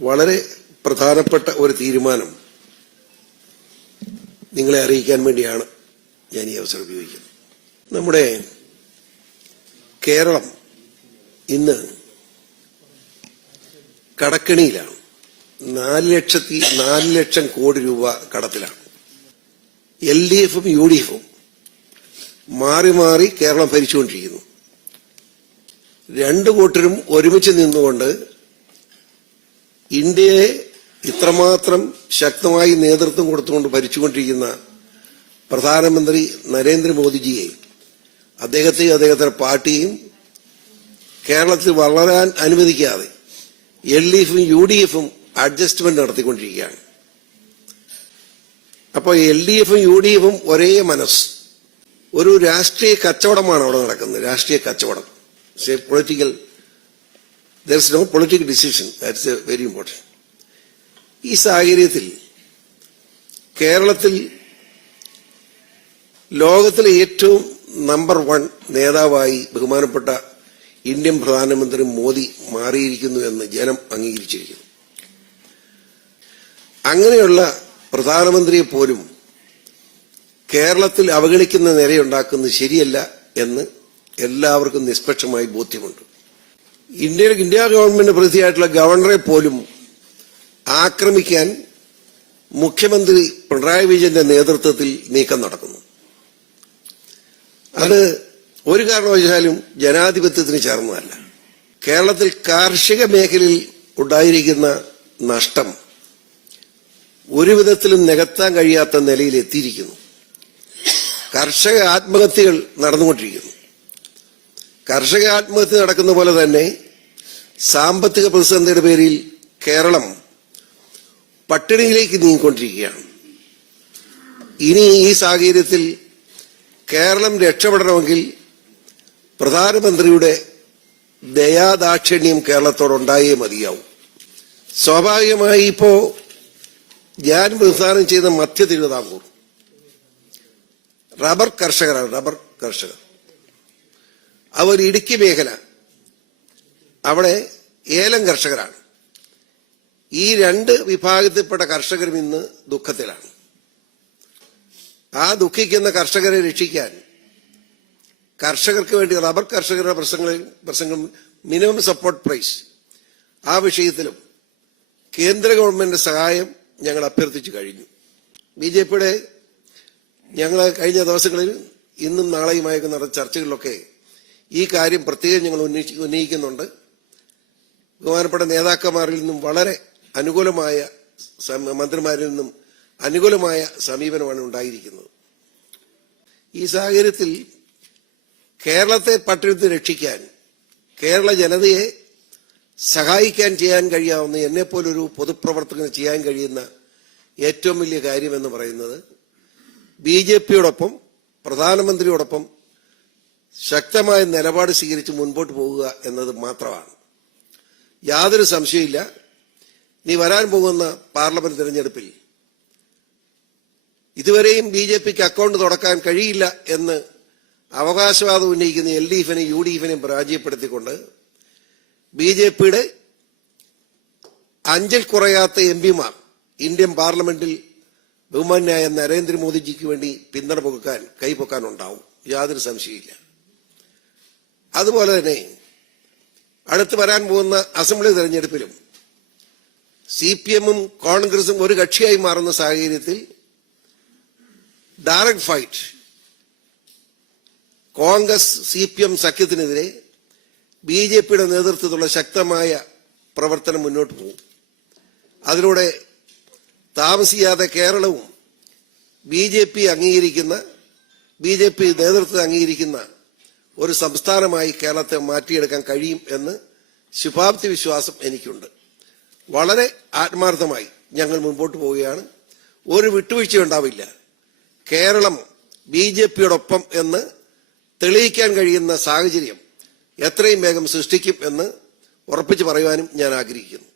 വളരെ പ്രധാനപ്പെട്ട ഒരു തീരുമാനം നിങ്ങളെ അറിയിക്കാൻ വേണ്ടിയാണ് ഞാൻ ഈ അവസരം ഉപയോഗിക്കുന്നത്. നമ്മുടെ കേരളം ഇന്ന് കടക്കണിയിലാണ്. നാല് ലക്ഷത്തി നാല് ലക്ഷം കോടി രൂപ കടത്തിലാണ്. എൽ ഡി എഫും യു ഡി എഫും മാറി മാറി കേരളം ഭരിച്ചുകൊണ്ടിരിക്കുന്നു. രണ്ടു കൂട്ടരും ഒരുമിച്ച് നിന്നുകൊണ്ട് ഇന്ത്യയെ ഇത്രമാത്രം ശക്തമായി നേതൃത്വം കൊടുത്തുകൊണ്ട് ഭരിച്ചുകൊണ്ടിരിക്കുന്ന പ്രധാനമന്ത്രി നരേന്ദ്രമോദിജിയെ അദ്ദേഹത്തെയും അദ്ദേഹത്തിന്റെ പാർട്ടിയും കേരളത്തിൽ വളരാൻ അനുവദിക്കാതെ എൽ ഡി എഫും യു ഡി എഫും അഡ്ജസ്റ്റ്മെന്റ് നടത്തിക്കൊണ്ടിരിക്കുകയാണ്. അപ്പോൾ എൽ ഡി എഫും യു ഡി എഫും ഒരേ മനസ്സ്. ഒരു രാഷ്ട്രീയ കച്ചവടമാണ് അവിടെ നടക്കുന്നത്. രാഷ്ട്രീയ കച്ചവടം. Political there is no political decision that's very important ഈ സാഹചര്യത്തിൽ കേരളത്തിൽ ലോകത്തിലെ ഏറ്റവും നമ്പർ വൺ നേതാവായി ബഹുമാനപ്പെട്ട ഇന്ത്യൻ പ്രധാനമന്ത്രി മോദി മാറിയിരിക്കുന്നു എന്ന് ജനം അംഗീകരിച്ചിരിക്കുന്നു. അങ്ങനെയുള്ള പ്രധാനമന്ത്രിയെ പോലും കേരളത്തിൽ അവഗണിക്കുന്ന നിലയുണ്ടാക്കുന്നത് ശരിയല്ല എന്ന് എല്ലാവർക്കും നിഷ്പക്ഷമായി ബോധ്യമുണ്ട്. ഇന്ത്യ ഇന്ത്യ ഗവൺമെന്റ് പ്രതിയായിട്ടുള്ള ഗവർണറെ പോലും ആക്രമിക്കാൻ മുഖ്യമന്ത്രി പിണറായി വിജയന്റെ നേതൃത്വത്തിൽ നീക്കം നടക്കുന്നു. അത് ഒരു കാരണവശാലും ജനാധിപത്യത്തിന് ചേർന്നതല്ല. കേരളത്തിൽ കാർഷിക മേഖലയിൽ ഉണ്ടായിരിക്കുന്ന നഷ്ടം ഒരു വിധത്തിലും നികത്താൻ കഴിയാത്ത നിലയിൽ എത്തിയിരിക്കുന്നു കർഷക ആത്മഹത്യകൾ നടന്നുകൊണ്ടിരിക്കുന്നു. കർഷക ആത്മഹത്യ നടക്കുന്ന പോലെ തന്നെ സാമ്പത്തിക പ്രതിസന്ധിയുടെ പേരിൽ കേരളം പട്ടിണിയിലേക്ക് നീങ്ങിക്കൊണ്ടിരിക്കുകയാണ്. ഇനി ഈ സാഹചര്യത്തിൽ കേരളം രക്ഷപ്പെടണമെങ്കിൽ പ്രധാനമന്ത്രിയുടെ ദയാദാക്ഷിണ്യം കേരളത്തോടുണ്ടായേ മതിയാവും. സ്വാഭാവികമായി ഇപ്പോ ഞാൻ പ്രസ്ഥാനം ചെയ്യുന്ന മധ്യ തിരുവിതാംകൂർ റബ്ബർ കർഷകരാണ് റബ്ബർ കർഷകർ. അവർ ഇടുക്കി മേഖല. അവിടെ ഏലം കർഷകരാണ്. ഈ രണ്ട് വിഭാഗത്തിൽപ്പെട്ട കർഷകരും ഇന്ന് ദുഃഖത്തിലാണ്. ആ ദുഃഖിക്കുന്ന കർഷകരെ രക്ഷിക്കാൻ കർഷകർക്ക് വേണ്ടി റബ്ബർ കർഷകരുടെ പ്രശ്നങ്ങളിൽ പ്രശ്നങ്ങൾ മിനിമം സപ്പോർട്ട് പ്രൈസ്. ആ വിഷയത്തിലും കേന്ദ്ര ഗവൺമെന്റിന്റെ സഹായം ഞങ്ങൾ അഭ്യർത്ഥിച്ചു കഴിഞ്ഞു. ബി ഞങ്ങൾ കഴിഞ്ഞ ദിവസങ്ങളിൽ ഇന്നും നാളെയുമായി നടന്ന ചർച്ചകളിലൊക്കെ ഈ കാര്യം പ്രത്യേകം ഞങ്ങൾ ഉന്നയിക്കുന്നുണ്ട്. ബഹുമാനപ്പെട്ട നേതാക്കന്മാരിൽ നിന്നും വളരെ അനുകൂലമായ മന്ത്രിമാരിൽ നിന്നും അനുകൂലമായ സമീപനമാണ് ഉണ്ടായിരിക്കുന്നത്. ഈ സാഹചര്യത്തിൽ കേരളത്തെ പട്ടിണത്തിൽ രക്ഷിക്കാൻ കേരള ജനതയെ സഹായിക്കാൻ ചെയ്യാൻ കഴിയാവുന്ന എന്നെപ്പോലൊരു പൊതുപ്രവർത്തകന് ചെയ്യാൻ കഴിയുന്ന ഏറ്റവും വലിയ കാര്യമെന്ന് പറയുന്നത് ബി ജെ പിയോടൊപ്പം പ്രധാനമന്ത്രിയോടൊപ്പം ശക്തമായ നിലപാട് സ്വീകരിച്ച് മുൻപോട്ട് പോവുക എന്നത് മാത്രമാണ്. യാതൊരു സംശയമില്ല നീ വരാൻ പോകുന്ന പാർലമെന്റ് തിരഞ്ഞെടുപ്പിൽ ഇതുവരെയും ബി ജെ പിക്ക് അക്കൗണ്ട് തുറക്കാൻ കഴിയില്ല എന്ന് അവകാശവാദം ഉന്നയിക്കുന്ന എൽ ഡി എഫിനെയും യു ഡി എഫിനെയും പരാജയപ്പെടുത്തിക്കൊണ്ട് ബി ജെ പിയുടെ അഞ്ചിൽ കുറയാത്ത എം പിമാർ ഇന്ത്യൻ പാർലമെന്റിൽ ബഹുമാന്യായ നരേന്ദ്രമോദിജിക്ക് വേണ്ടി പിന്തുണ പൊക്കാൻ കൈപൊക്കാൻ ഉണ്ടാവും യാതൊരു സംശയമില്ല അതുപോലെ തന്നെ അടുത്ത് വരാൻ പോകുന്ന അസംബ്ലി തെരഞ്ഞെടുപ്പിലും സി പി എമ്മും കോൺഗ്രസും ഒരു കക്ഷിയായി മാറുന്ന സാഹചര്യത്തിൽ direct fight Congress C P M സഖ്യത്തിനെതിരെ B J പിയുടെ നേതൃത്വത്തിലുള്ള ശക്തമായ പ്രവർത്തനം മുന്നോട്ട് പോകും. അതിലൂടെ താമസിയാതെ കേരളവും ബി ജെ പി അംഗീകരിക്കുന്ന ബി ജെ പി നേതൃത്വം അംഗീകരിക്കുന്ന ഒരു സംസ്ഥാനമായി കേരളത്തെ മാറ്റിയെടുക്കാൻ കഴിയും എന്ന് ശുഭാപ്തി വിശ്വാസം എനിക്കുണ്ട്. വളരെ ആത്മാർത്ഥമായി ഞങ്ങൾ മുമ്പോട്ട് പോവുകയാണ്. ഒരു വിട്ടുവീഴ്ച ഉണ്ടാവില്ല കേരളം ബി ജെ പിയോടൊപ്പം എന്ന് തെളിയിക്കാൻ കഴിയുന്ന സാഹചര്യം എത്രയും വേഗം സൃഷ്ടിക്കും എന്ന് ഉറപ്പിച്ചു പറയുവാനും ഞാൻ ആഗ്രഹിക്കുന്നു.